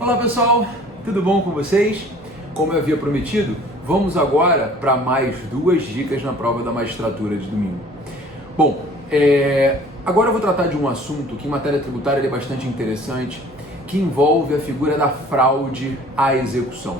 Olá pessoal, tudo bom com vocês? Como eu havia prometido, vamos agora para mais 2 dicas na prova da magistratura de domingo. Bom, agora eu vou tratar de um assunto que em matéria tributária é bastante interessante, que envolve a figura da fraude à execução.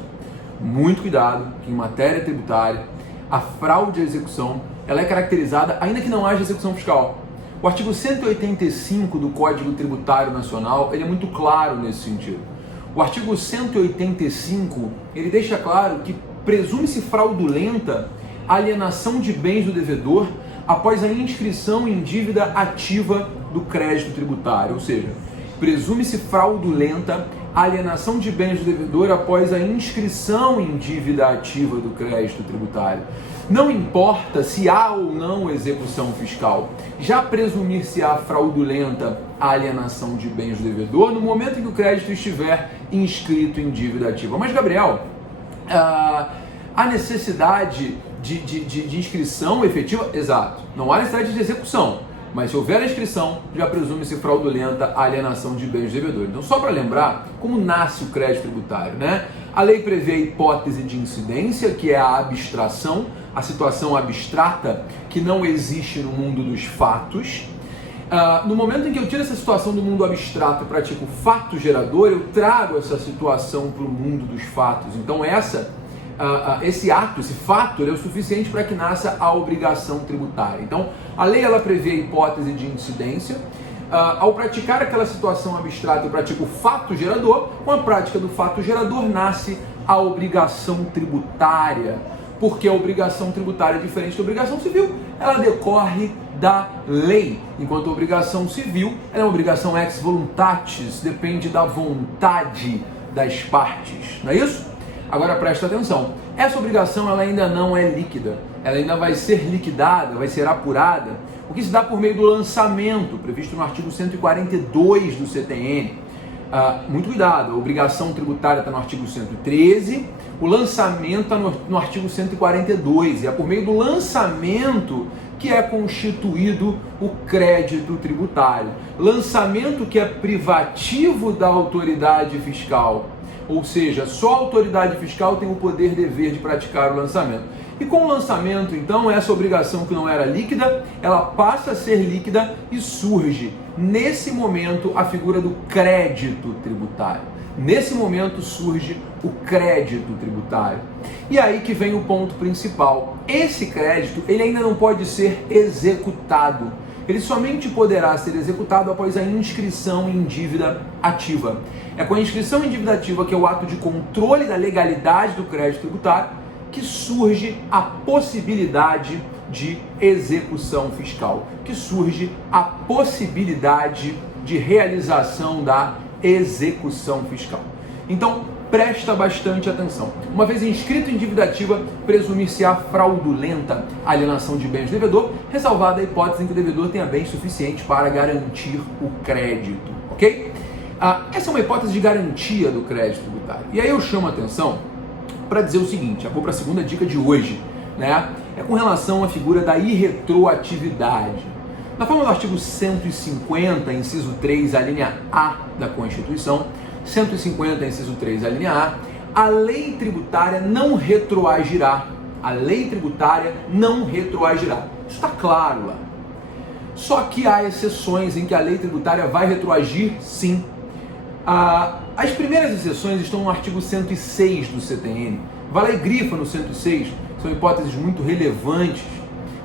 Muito cuidado, que em matéria tributária, a fraude à execução ela é caracterizada ainda que não haja execução fiscal. O artigo 185 do Código Tributário Nacional ele é muito claro nesse sentido. O artigo 185, ele deixa claro que presume-se fraudulenta a alienação de bens do devedor após a inscrição em dívida ativa do crédito tributário, ou seja, presume-se fraudulenta a alienação de bens do devedor após a inscrição em dívida ativa do crédito tributário. Não importa se há ou não execução fiscal, já presumir-se-á fraudulenta a alienação de bens do devedor no momento em que o crédito estiver inscrito em dívida ativa. Mas, Gabriel, há necessidade de inscrição efetiva? Exato. Não há necessidade de execução, mas se houver a inscrição, já presume-se fraudulenta a alienação de bens do devedor. Então, só para lembrar como nasce o crédito tributário, né? A lei prevê a hipótese de incidência, que é a abstração, a situação abstrata que não existe no mundo dos fatos. No momento em que eu tiro essa situação do mundo abstrato e pratico o fato gerador, eu trago essa situação para o mundo dos fatos. Então esse ato, esse fato, é o suficiente para que nasça a obrigação tributária. Então a lei ela prevê a hipótese de incidência. Ao praticar aquela situação abstrata, eu pratico o fato gerador. Com a prática do fato gerador nasce a obrigação tributária. Porque a obrigação tributária é diferente da obrigação civil, ela decorre da lei, enquanto a obrigação civil é uma obrigação ex voluntatis, depende da vontade das partes, não é isso? Agora presta atenção, essa obrigação ela ainda não é líquida, ela ainda vai ser liquidada, vai ser apurada, o que se dá por meio do lançamento, previsto no artigo 142 do CTN. Muito cuidado, a obrigação tributária está no artigo 113, o lançamento está no artigo 142, e é por meio do lançamento que é constituído o crédito tributário. Lançamento que é privativo da autoridade fiscal, ou seja, só a autoridade fiscal tem o poder dever de praticar o lançamento. E com o lançamento, então, essa obrigação que não era líquida, ela passa a ser líquida e surge, nesse momento, a figura do crédito tributário. Nesse momento surge o crédito tributário. E aí que vem o ponto principal. Esse crédito, ele ainda não pode ser executado. Ele somente poderá ser executado após a inscrição em dívida ativa. É com a inscrição em dívida ativa, que é o ato de controle da legalidade do crédito tributário, que surge a possibilidade de execução fiscal, que surge a possibilidade de realização da execução fiscal. Então, presta bastante atenção. Uma vez inscrito em dívida ativa, presumir-se-á fraudulenta a alienação de bens do devedor, ressalvada a hipótese em que o devedor tenha bens suficientes para garantir o crédito, ok? Essa é uma hipótese de garantia do crédito tributário. E aí eu chamo a atenção para dizer o seguinte, eu vou para a segunda dica de hoje, né? É com relação à figura da irretroatividade. Na forma do artigo 150, inciso 3, a linha A da Constituição, 150, inciso 3, a linha A lei tributária não retroagirá. A lei tributária não retroagirá. Isso está claro lá. Só que há exceções em que a lei tributária vai retroagir, sim. As primeiras exceções estão no artigo 106 do CTN. Vai lá e grifa no 106, são hipóteses muito relevantes,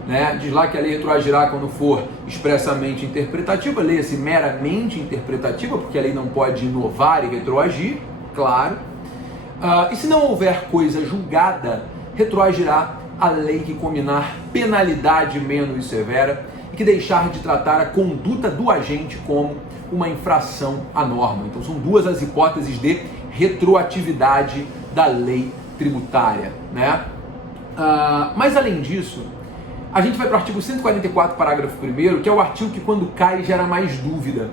né? Diz lá que a lei retroagirá quando for expressamente interpretativa, leia-se meramente interpretativa, porque a lei não pode inovar e retroagir, claro. E se não houver coisa julgada, retroagirá a lei que combinar penalidade menos severa e que deixar de tratar a conduta do agente como uma infração à norma. Então são duas as hipóteses de retroatividade da lei tributária, né? Mas além disso, a gente vai para o artigo 144, parágrafo 1º, que é o artigo que quando cai gera mais dúvida.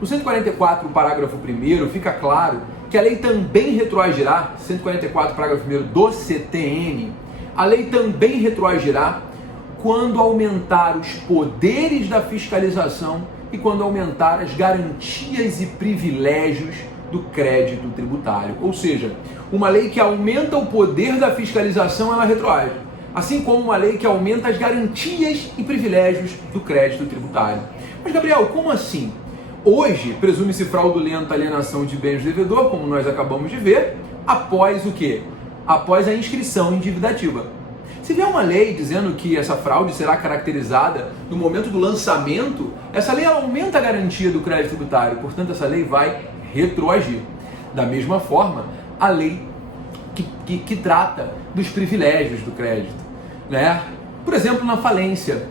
No 144, parágrafo 1º, fica claro que a lei também retroagirá, 144, parágrafo 1º do CTN, a lei também retroagirá quando aumentar os poderes da fiscalização e quando aumentar as garantias e privilégios do crédito tributário. Ou seja, uma lei que aumenta o poder da fiscalização, ela retroage. Assim como uma lei que aumenta as garantias e privilégios do crédito tributário. Mas, Gabriel, como assim? Hoje, presume-se fraudulenta alienação de bens do devedor, como nós acabamos de ver, após o quê? Após a inscrição em dívida ativa. Se vier uma lei dizendo que essa fraude será caracterizada no momento do lançamento, essa lei ela aumenta a garantia do crédito tributário, portanto essa lei vai retroagir. Da mesma forma, a lei que trata dos privilégios do crédito, né? Por exemplo, na falência.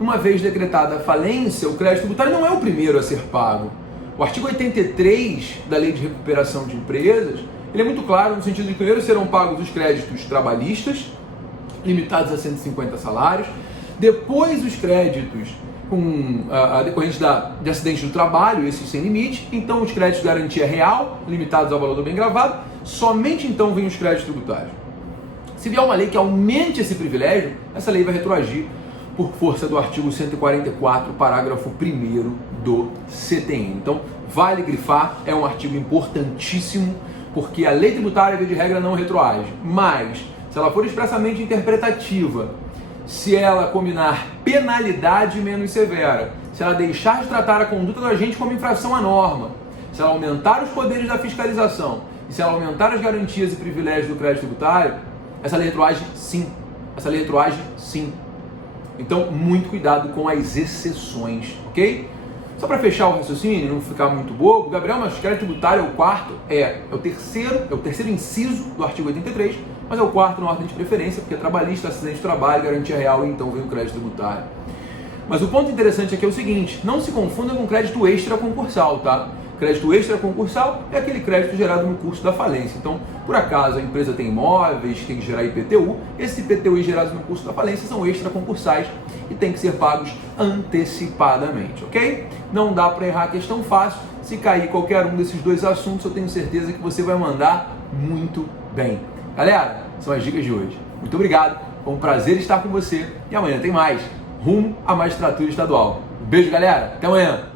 Uma vez decretada a falência, o crédito tributário não é o primeiro a ser pago. O artigo 83 da Lei de Recuperação de Empresas, ele é muito claro no sentido de que primeiro serão pagos os créditos trabalhistas, limitados a 150 salários, depois os créditos a decorrente de acidente do trabalho, esses sem limite, então os créditos de garantia real, limitados ao valor do bem gravado, somente então vêm os créditos tributários. Se vier uma lei que aumente esse privilégio, essa lei vai retroagir por força do artigo 144, parágrafo 1º do CTN. Então, vale grifar, é um artigo importantíssimo, porque a lei tributária, via de regra, não retroage, mas se ela for expressamente interpretativa, se ela combinar penalidade menos severa, se ela deixar de tratar a conduta do agente como infração à norma, se ela aumentar os poderes da fiscalização e se ela aumentar as garantias e privilégios do crédito tributário, essa lei retroage sim. Essa lei retroage sim. Então, muito cuidado com as exceções, ok? Só para fechar o raciocínio, não ficar muito bobo, Gabriel, mas o crédito tributário é o quarto? É o terceiro inciso do artigo 83, mas é o quarto na ordem de preferência, porque é trabalhista, acidente de trabalho, garantia real, e então vem o crédito tributário. Mas o ponto interessante aqui é o seguinte, não se confunda com crédito extra concursal, tá? Crédito extra concursal é aquele crédito gerado no curso da falência. Então, por acaso a empresa tem imóveis, tem que gerar IPTU, esses IPTUs gerados no curso da falência são extra concursais e tem que ser pagos antecipadamente, ok? Não dá para errar a questão fácil. Se cair qualquer um desses dois assuntos, eu tenho certeza que você vai mandar muito bem. Galera, são as dicas de hoje. Muito obrigado, foi um prazer estar com você e amanhã tem mais, rumo à magistratura estadual. Um beijo, galera, até amanhã!